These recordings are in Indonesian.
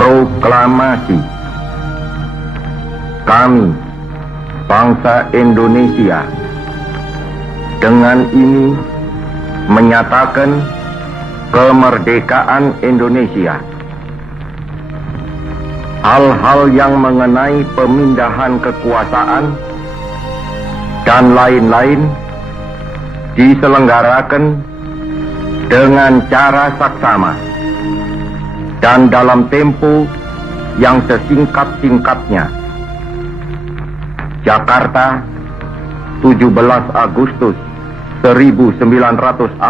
Proklamasi. Kami, bangsa Indonesia, dengan ini menyatakan kemerdekaan Indonesia. Hal-hal yang mengenai pemindahan kekuasaan dan lain-lain diselenggarakan dengan cara saksama dan dalam tempo yang sesingkat-singkatnya. Jakarta, 17 Agustus 1945,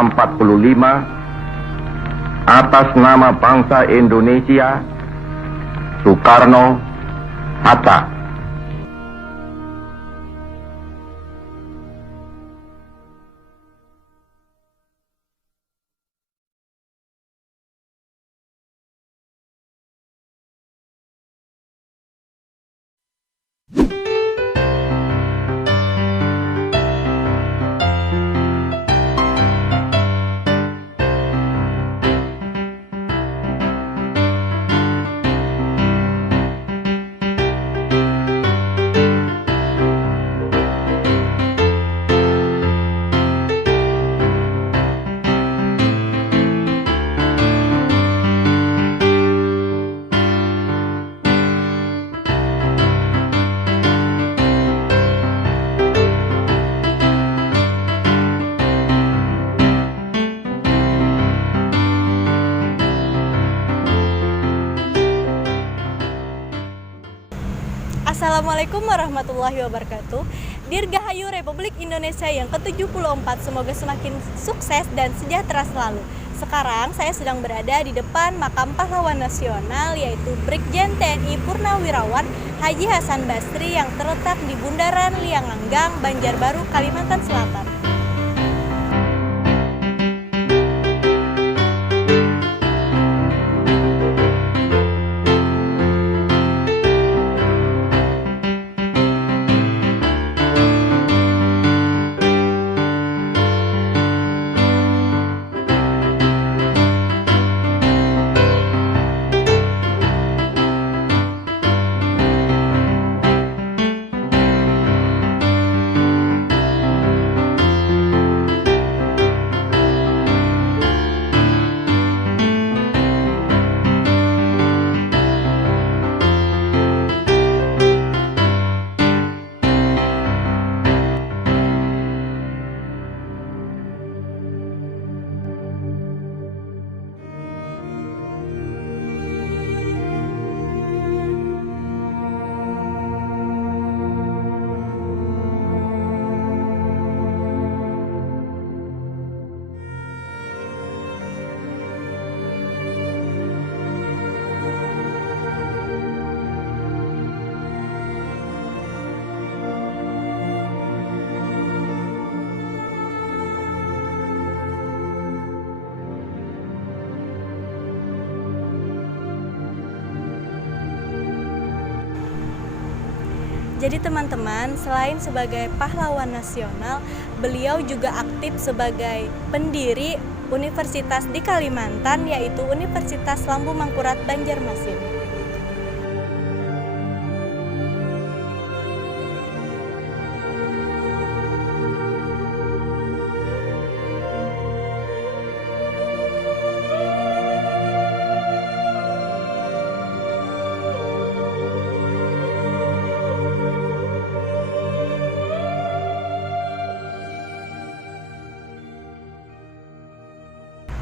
atas nama bangsa Indonesia, Soekarno-Hatta. Assalamualaikum warahmatullahi wabarakatuh. Dirgahayu Republik Indonesia yang ke-74, semoga semakin sukses dan sejahtera selalu. Sekarang saya sedang berada di depan makam pahlawan nasional, yaitu Brigjen TNI Purnawirawan Haji Hasan Basri yang terletak di Bundaran Lianganggang, Banjarbaru, Kalimantan Selatan. Jadi teman-teman, selain sebagai pahlawan nasional, beliau juga aktif sebagai pendiri universitas di Kalimantan, yaitu Universitas Lampu Mangkurat Banjarmasin.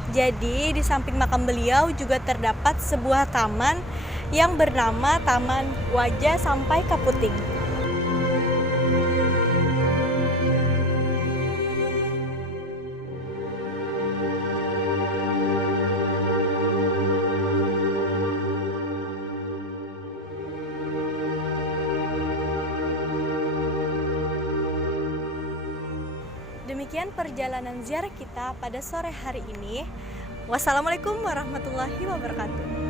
Jadi di samping makam beliau juga terdapat sebuah taman yang bernama Taman Wajah Sampai Kaputing. Demikian perjalanan ziarah kita pada sore hari ini. Wassalamualaikum warahmatullahi wabarakatuh.